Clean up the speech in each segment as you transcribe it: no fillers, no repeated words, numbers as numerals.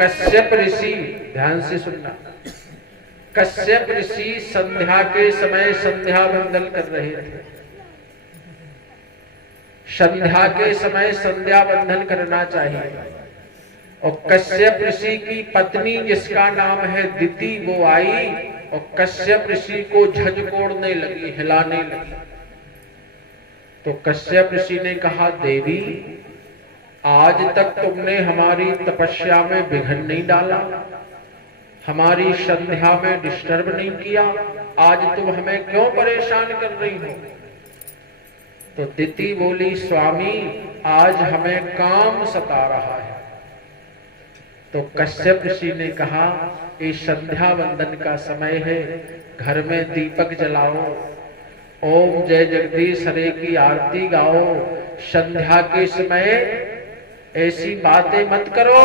कश्यप ऋषि, ध्यान से सुनना, कश्यप ऋषि संध्या के समय संध्या वंदन कर रहे थे। संध्या के समय संध्या वंदन करना चाहिए। और कश्यप ऋषि की पत्नी जिसका नाम है दिति, वो आई और कश्यप ऋषि को झंझोड़ने लगी, हिलाने लगी। तो कश्यप ऋषि ने कहा, देवी आज तक तुमने हमारी तपस्या में विघ्न नहीं डाला, हमारी संध्या में डिस्टर्ब नहीं किया, आज तुम हमें क्यों परेशान कर रही हो? तो दिति बोली, स्वामी आज हमें काम सता रहा है। तो कश्यप ऋषि ने कहा, ये संध्या वंदन का समय है, घर में दीपक जलाओ, ओम जय जगदीश हरे की आरती गाओ। संध्या के समय ऐसी बातें मत करो।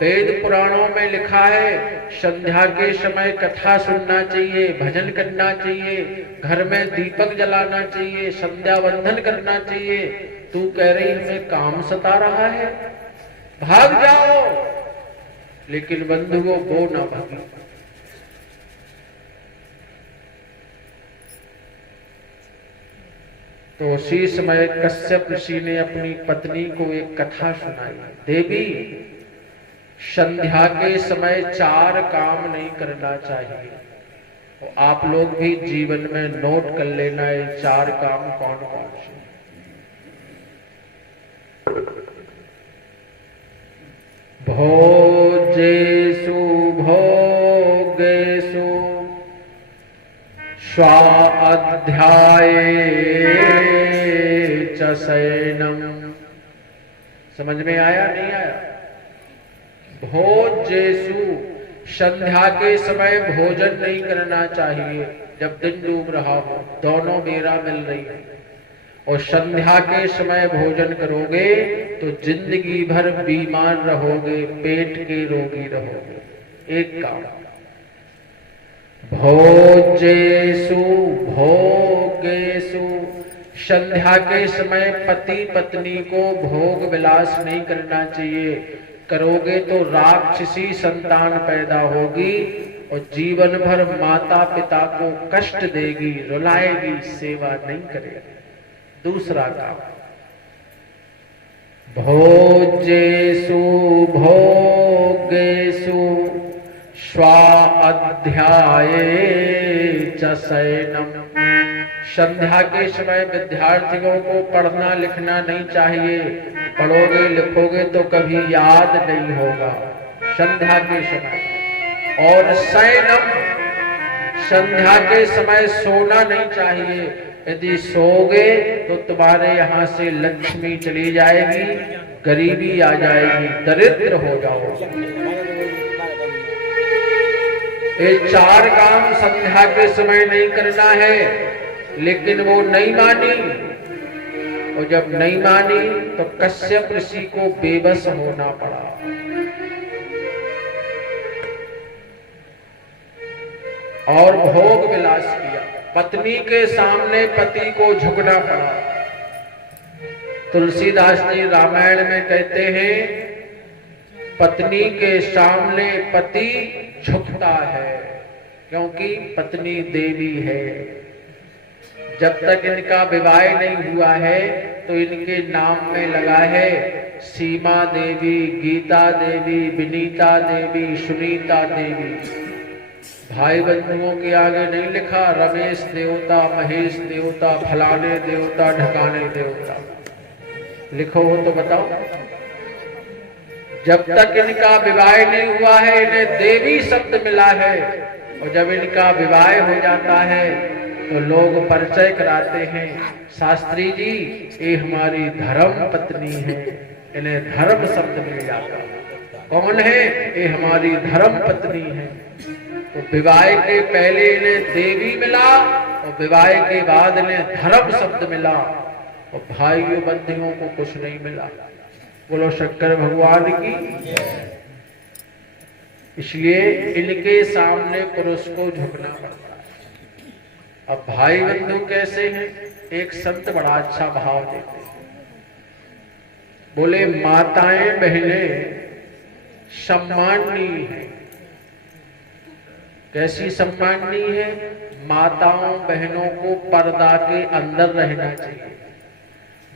वेद पुराणों में लिखा है संध्या के समय कथा सुनना चाहिए, भजन करना चाहिए, घर में दीपक जलाना चाहिए, संध्या वंदन करना चाहिए। तू कह रही हमें काम सता रहा है, भाग जाओ। लेकिन बंधुओं वो ना भागी। तो उसी समय कश्यप ऋषि ने अपनी पत्नी को एक कथा सुनाई। देवी संध्या के समय 4 काम नहीं करना चाहिए। तो आप लोग भी जीवन में नोट कर लेना है 4 काम कौन कौन से। भोजेषु भोगेषु स्वाध्याये च शयनम्। समझ में आया नहीं आया? भोजेषु, संध्या के समय भोजन नहीं करना चाहिए जब दिन डूब रहा हो, दोनों बेरा मिल रही है। और संध्या के समय भोजन करोगे तो जिंदगी भर बीमार रहोगे, पेट के रोगी रहोगे। एक काम। भोजेषु भोगेषु, संध्या के समय पति पत्नी को भोग विलास नहीं करना चाहिए। करोगे तो राक्षसी संतान पैदा होगी और जीवन भर माता पिता को कष्ट देगी, रुलाएगी, सेवा नहीं करेगी। दूसरा काम। भोजेषु भोगेषु स्वाध्याये च शयनम्। संध्या के समय विद्यार्थियों को पढ़ना लिखना नहीं चाहिए। पढ़ोगे लिखोगे तो कभी याद नहीं होगा संध्या के समय। और शयनम्, संध्या के समय सोना नहीं चाहिए। यदि सोओगे तो तुम्हारे यहाँ से लक्ष्मी चली जाएगी, गरीबी आ जाएगी, दरिद्र हो जाओगे। ये 4 काम संध्या के समय नहीं करना है। लेकिन वो नहीं मानी, और जब नहीं मानी तो कश्यप ऋषि को बेबस होना पड़ा। और भोग विलास किया। पत्नी के सामने पति को झुकना पड़ा। तुलसीदास जी रामायण में कहते हैं, पत्नी के सामने पति झुकता है, क्योंकि पत्नी देवी है। जब तक इनका विवाह नहीं हुआ है तो इनके नाम में लगा है सीमा देवी, गीता देवी, विनीता देवी, सुनीता देवी। भाई बंधुओं के आगे नहीं लिखा रमेश देवता, महेश देवता, फलाने देवता, ढकाने देवता। लिखो हो तो बताओ। जब तक इनका विवाह नहीं हुआ है इन्हें देवी शब्द मिला है, और जब इनका विवाह हो जाता है तो लोग परिचय कराते हैं, शास्त्री जी ये हमारी धर्म पत्नी है, इन्हें धर्म शब्द मिल जाता। कौन है? ये हमारी धर्म पत्नी है। तो विवाह के पहले इन्हें देवी मिला और विवाह के बाद इन्हें धर्म शब्द मिला, और भाइयों बंधुओं को कुछ नहीं मिला। बोलो शंकर भगवान की। इसलिए इनके सामने पुरुष को झुकना पड़ता है। अब भाई बंधु कैसे हैं? एक संत बड़ा अच्छा भाव देते हैं। बोले माताएं बहनें सम्माननीय है। कैसी सम्माननीय है? माताओं बहनों को पर्दा के अंदर रहना चाहिए,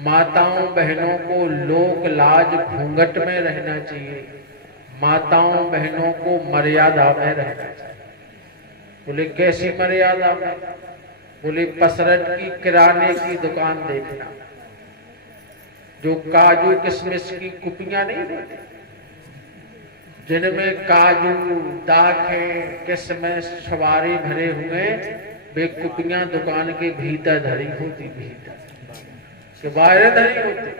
माताओं बहनों को लोक लाज घूंघट में रहना चाहिए, माताओं बहनों को मर्यादा में रहना चाहिए। बोले कैसी मर्यादा में? बोले पसरट की किराने की दुकान देखना, जो काजू किशमिश की कुपियां नहीं देते, जिनमें काजू दाखें किशमिश छुआरे भरे हुए, वे कुपियां दुकान के भीतर धरी होती, भीतर के बाहर धरी होती।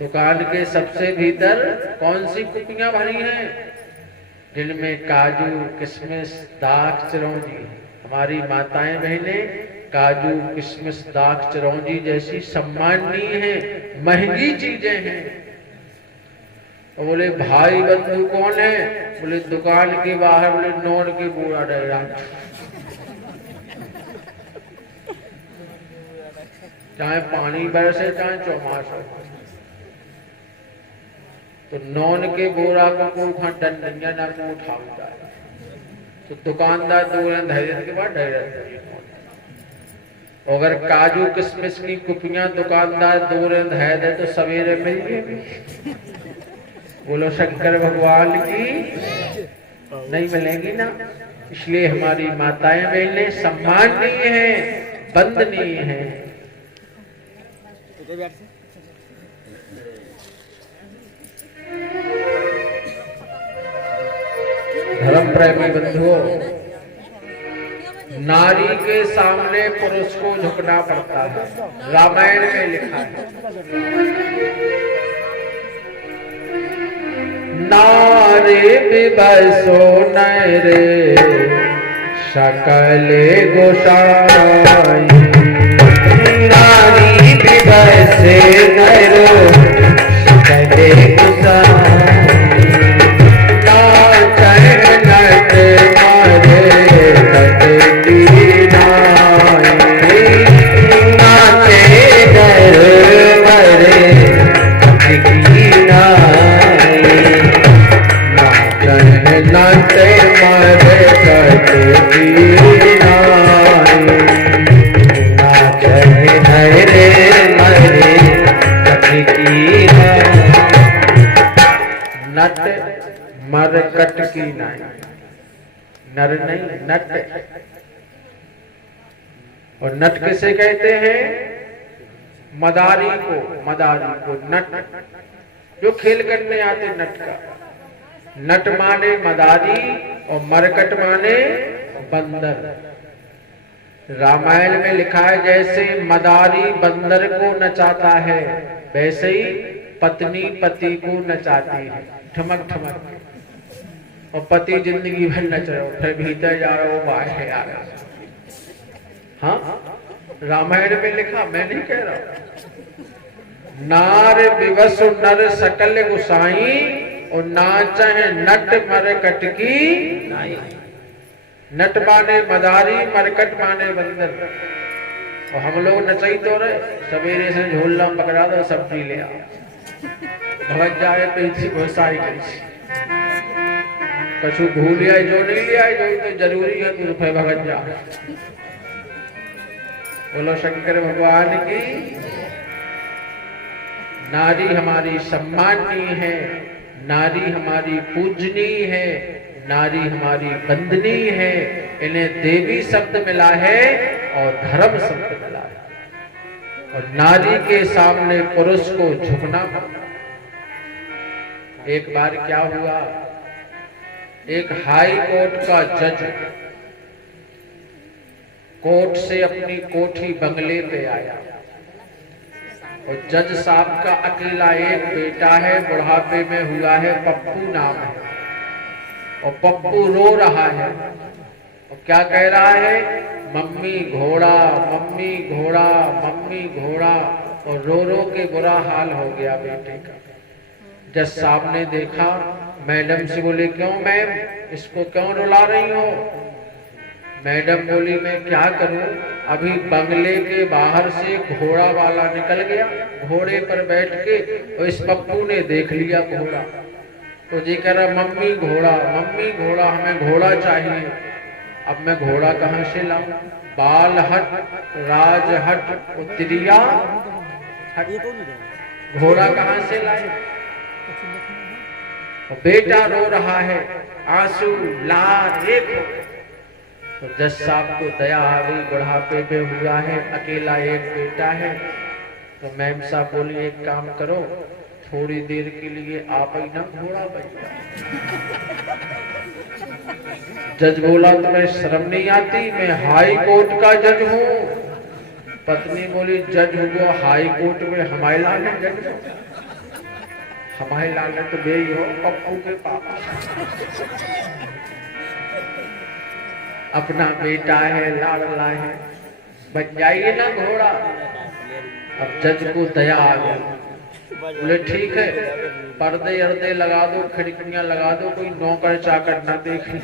दुकान के सबसे भीतर कौन सी कुपियां भरी हैं? जिनमें काजू किशमिश दाख चिरौंजी। हमारी माताएं बहनें काजू किशमिश दाख चिरौंजी जैसी सम्माननीय हैं, महंगी चीजें हैं। और बोले भाई बंधु कौन है? बोले दुकान के बाहर बोले नोन की बूढ़ा डरा, चाहे पानी बरसे चाहे चौमास हो, तो नौन के बोरा को कोई डंडिया ना को उठाता है, तो दुकानदार दो धैर्य के बाद डर। अगर काजू किशमिश की कुपियां दुकानदार दो है दे तो सवेरे मिल गई। बोलो शंकर भगवान की नहीं मिलेगी ना। इसलिए हमारी माताएं बहनें सम्माननीय हैं, वंदनीय हैं। धर्म प्रेमी बंधुओं, नारी के सामने पुरुष को झुकना पड़ता है। रामायण में लिखा है, नारी विवशो नैरे सकले गोसाई, नारी विवशे नैरो सकले गोसाई, नट मरकट की नाई, नर नहीं नट। और नट किसे कहते हैं? मदारी को, मदारी को नट, जो खेल करने आते नट का। नट माने मदारी और मरकट माने बंदर। रामायण में लिखा है जैसे मदारी बंदर को नचाता है, वैसे ही पत्नी पति को नचाती है, ठमक ठमक। और पति जिंदगी भर नच रहे हो, फिर भीतर जा रहा हो बाहर आ रहा। हाँ, रामायण में लिखा, मैं नहीं कह रहा। नार विवश नर सकल गुसाई, और नाच है नट मरकट की नाई। नट माने मदारी, मरकट माने बंदर। और हम लोग नचाई तो रहे, सवेरे से झोला पकड़ा दो, सब्जी ले आओ, भगत जाए तो बहुत सारी करी कछु भूल आए, जो नहीं ले आए, जो तो जरूरी है तो फिर भगत जा। बोलो शंकर भगवान की। नारी हमारी सम्माननीय है, नारी हमारी पूजनीय है, नारी हमारी वंदनीय है। इन्हें देवी शब्द मिला है और धर्म शब्द मिला है। और नारी के सामने पुरुष को झुकना पड़ता। एक बार क्या हुआ, एक हाई कोर्ट का जज कोर्ट से अपनी कोठी बंगले पे आया, और जज साहब का अकेला एक बेटा है, बुढ़ापे में हुआ है, पप्पू नाम है। और पप्पू रो रहा है, और क्या कह रहा है? मम्मी घोड़ा, मम्मी घोड़ा, मम्मी घोड़ा। और रो रो के बुरा हाल हो गया बेटे का। जज साहब ने देखा, मैडम से बोले क्यों मैम, इसको क्यों रुला रही हो? मैडम बोली मैं क्या करूं, अभी बंगले के बाहर से घोड़ा वाला निकल गया, घोड़े पर बैठ के, और इस पप्पू ने देख लिया घोड़ा। तो जी कह रहा मम्मी घोड़ा हमें घोड़ा चाहिए। अब मैं घोड़ा कहाँ से लाऊं? बाल हट राज हट उतरिया हट, घोड़ा कहाँ से लाए? बेटा रो रहा है, आंसू लार एक हो। तो जज साहब को दया आ गई, बुढ़ापे में हुआ है, अकेला एक बेटा है। तो मैम साहब बोली एक काम करो, थोड़ी देर के लिए आप ही ना घोड़ा बन जाओ। जज बोला तुम्हें शर्म नहीं आती? मैं हाई कोर्ट का जज हूँ। पत्नी बोली जज हुआ हाई कोर्ट में, हमारे लाल है जज हो? हमारे लाल है तो बेई हो पप्पू के पापा। अपना बेटा है, लाडला है, बन जाइए ना घोड़ा। अब जज को दया आ गया, बोले ठीक है, पर्दे अर्दे लगा दो, खिड़कियां लगा दो, कोई नौकर चाकर ना देख ले।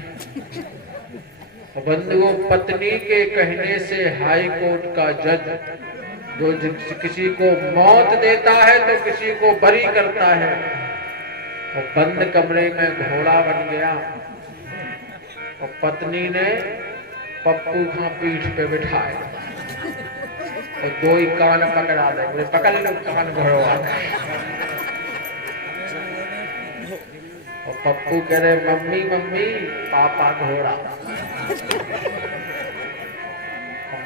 बंधुओं, पत्नी के कहने से हाई कोर्ट का जज जो किसी को मौत देता है तो किसी को बरी करता है, और बंद कमरे में घोड़ा बन गया। और पत्नी ने पप्पू का पीठ पे बिठाया और दो ही कान पकड़ा दे, बोले पकड़ लो कान घोड़ा। और पप्पू कह रहे मम्मी मम्मी पापा घोड़ा।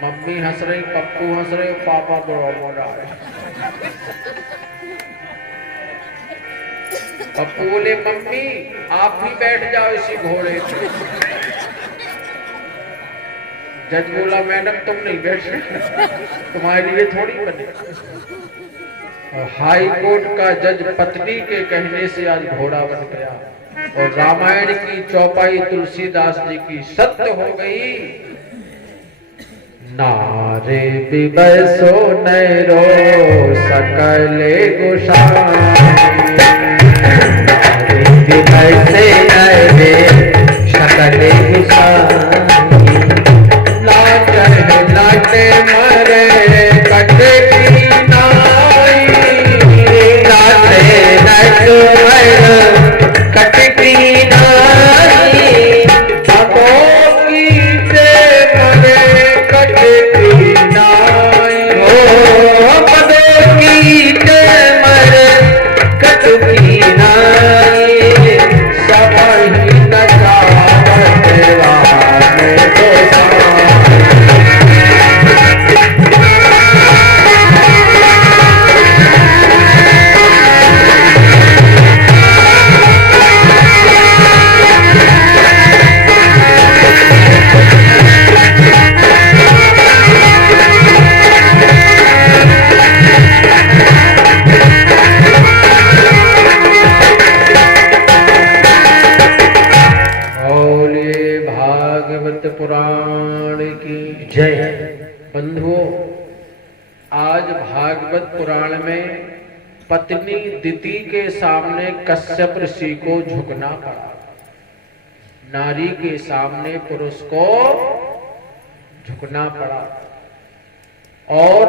मम्मी हंस रही, पप्पू हंस रहे, पापा घोड़ा बोल रहा है। पप्पू बोले मम्मी आप भी बैठ जाओ इसी घोड़े पे। जज बोला मैडम तुम नहीं बैठ रहे, तुम्हारे लिए थोड़ी बने। और हाई कोर्ट का जज पत्नी के कहने से आज घोड़ा बन गया, और रामायण की चौपाई तुलसीदास जी की सत्य हो गई। नारे बिबैसो नैरो सकले गोसाई, नारे बिबैसे नैरे सकले गोसाई, नाटे मरे कटे की नाई, नाटे नट मरे कटे की नाई, भगो कीते मरे कटे की नाई, हो भगो कीते मरे कटे की नाई, सब ही नचावत वाले गोसाई। पुराण की जय। बंधुओं, आज भागवत पुराण में पत्नी दिति के सामने कश्यप ऋषि को झुकना पड़ा। नारी के सामने पुरुष को झुकना पड़ा, और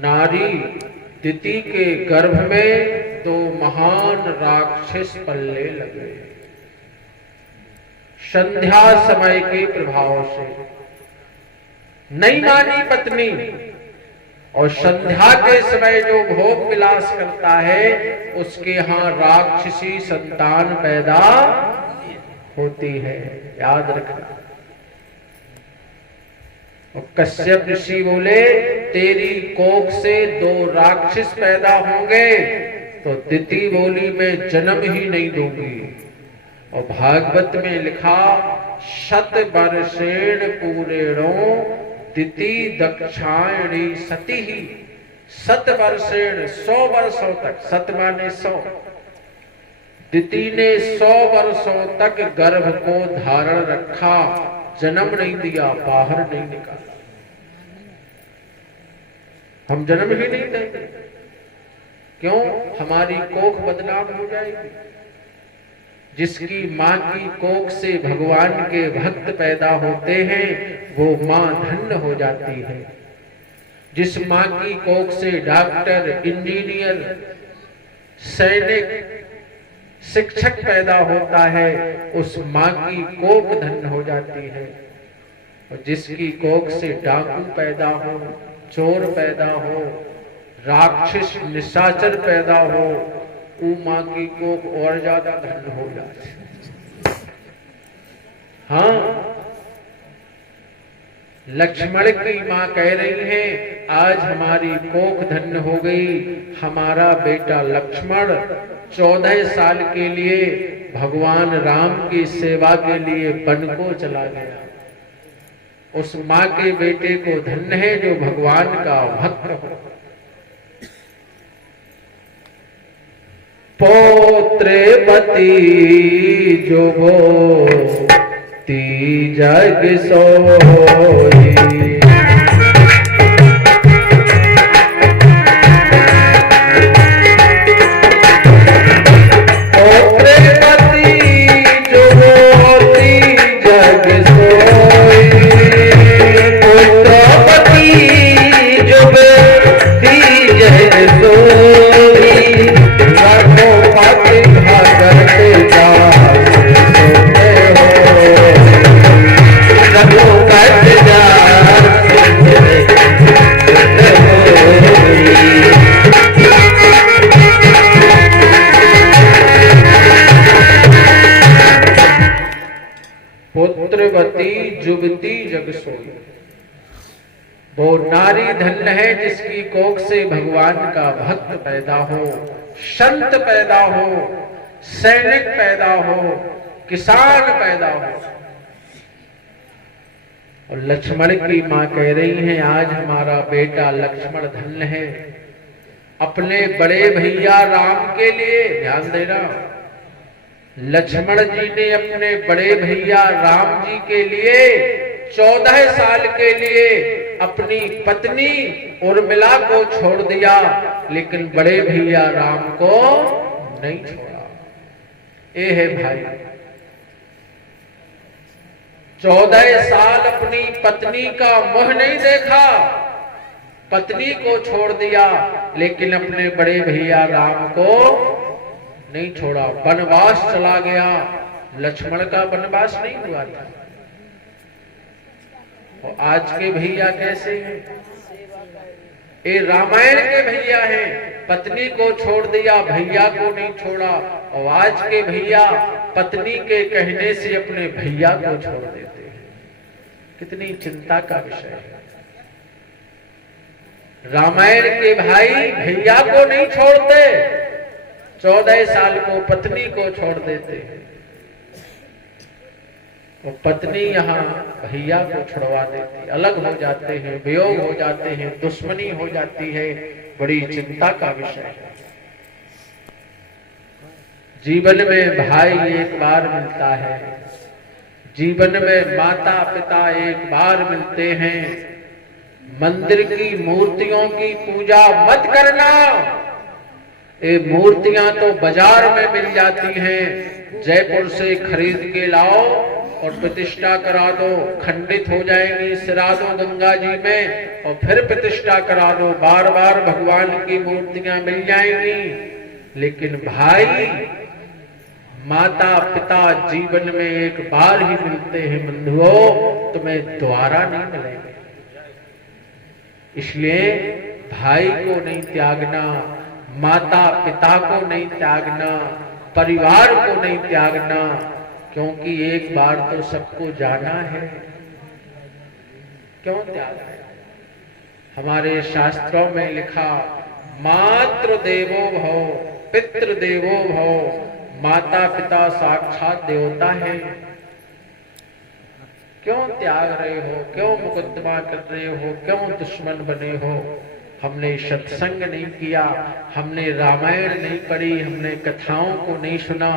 नारी दिति के गर्भ में दो महान राक्षस पलने लगे। संध्या समय के प्रभाव से नहीं मानी पत्नी, और संध्या के समय जो भोग विलास करता है उसके यहाँ राक्षसी संतान पैदा होती है, याद रखना। और कश्यप ऋषि बोले तेरी कोख से दो राक्षस पैदा होंगे, तो दिति बोली मैं जन्म ही नहीं दूंगी। और भागवत में लिखा शत वर्षेण पूरेणो दिति दक्षायणी सती ही, 7 वर्षेण 100 वर्षों तक, 7 माने 100, दिति ने 100 वर्षों तक गर्भ को धारण रखा, जन्म नहीं दिया, बाहर नहीं निकाला। हम जन्म ही नहीं देंगे, क्यों? हमारी कोख बदनाम हो जाएगी। जिसकी माँ की कोख से भगवान के भक्त पैदा होते हैं वो माँ धन्य हो जाती है। जिस माँ की कोख से डॉक्टर, इंजीनियर, सैनिक, शिक्षक पैदा होता है, उस माँ की कोख धन्य हो जाती है। और जिसकी कोख से डाकू पैदा हो, चोर पैदा हो, राक्षस निशाचर पैदा हो, वो माँ की कोख और ज्यादा धन्य हो जाती है। हाँ, लक्ष्मण की माँ कह रही है, आज हमारी कोख धन्य हो गई। हमारा बेटा लक्ष्मण 14 साल के लिए भगवान राम की सेवा के लिए वन को चला गया। उस माँ के बेटे को धन्य है जो भगवान का भक्त हो। पौत्रवती जो वो ती जग सोई, जुबती जग सोई। वो नारी धन्य है जिसकी कोख से भगवान का भक्त पैदा हो, संत पैदा हो, सैनिक पैदा हो, किसान पैदा हो। और लक्ष्मण की माँ कह रही है, आज हमारा बेटा लक्ष्मण धन्य है। अपने बड़े भैया राम के लिए ध्यान देना, लक्ष्मण जी ने अपने बड़े भैया राम जी के लिए 14 साल के लिए अपनी पत्नी उर्मिला को छोड़ दिया, लेकिन बड़े भैया राम को नहीं छोड़ा। ये है भाई, 14 साल अपनी पत्नी का मुंह नहीं देखा, पत्नी को छोड़ दिया, लेकिन अपने बड़े भैया राम को नहीं छोड़ा। वनवास चला गया। लक्ष्मण का वनवास नहीं हुआ था। और आज के भैया कैसे हैं? ये रामायण के भैया हैं, पत्नी को छोड़ दिया, भैया को नहीं छोड़ा। और आज के भैया पत्नी के कहने से अपने भैया को छोड़ देते हैं। कितनी चिंता का विषय है। रामायण के भाई भैया को नहीं छोड़ते, 14 साल को पत्नी को छोड़ देते हैं। वो पत्नी यहाँ भैया को छुड़वा देती, अलग हो जाते हैं, वियोग हो जाते हैं, दुश्मनी हो जाती है। बड़ी चिंता का विषय है। जीवन में भाई एक बार मिलता है, जीवन में माता पिता एक बार मिलते हैं। मंदिर की मूर्तियों की पूजा मत करना। ये मूर्तियां तो बाजार में मिल जाती हैं, जयपुर से खरीद के लाओ और प्रतिष्ठा करा दो, खंडित हो जाएंगी, सिरा दो गंगा जी में और फिर प्रतिष्ठा करा दो, बार बार भगवान की मूर्तियां मिल जाएंगी। लेकिन भाई माता पिता जीवन में एक बार ही मिलते हैं बंधुओं, तुम्हें दोबारा नहीं मिलेंगे। इसलिए भाई को नहीं त्यागना, माता पिता को नहीं त्यागना, परिवार को नहीं त्यागना, क्योंकि एक बार तो सबको जाना है। क्यों त्याग है? हमारे शास्त्रों में लिखा, मातृ देवो भव, पितृ देवो भव। माता पिता साक्षात देवता है। क्यों त्याग रहे हो? क्यों मुकदमा कर रहे हो? क्यों दुश्मन बने हो? हमने सत्संग नहीं किया, हमने रामायण नहीं पढ़ी, हमने कथाओं को नहीं सुना,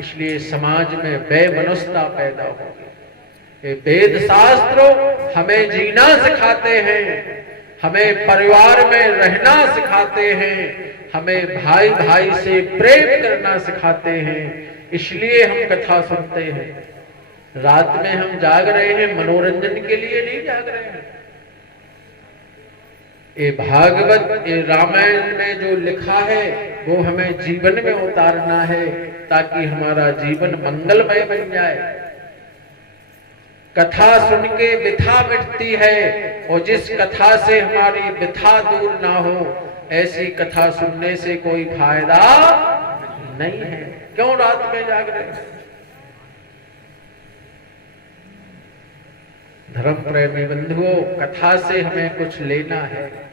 इसलिए समाज में वैमनस्यता पैदा हो गई। ये वेद शास्त्र हमें जीना सिखाते हैं, हमें परिवार में रहना सिखाते हैं, हमें भाई भाई से प्रेम करना सिखाते हैं। इसलिए हम कथा सुनते हैं। रात में हम जाग रहे हैं मनोरंजन के लिए नहीं जाग रहे हैं। ये भागवत, ये रामायण में जो लिखा है वो हमें जीवन में उतारना है ताकि हमारा जीवन मंगलमय बन जाए। कथा सुन के व्यथा मिटती है और जिस कथा से हमारी व्यथा दूर ना हो ऐसी कथा सुनने से कोई फायदा नहीं है। क्यों रात में जाग रहे हैं? धर्म प्रेमी बंधुओं, कथा से हमें कुछ लेना है।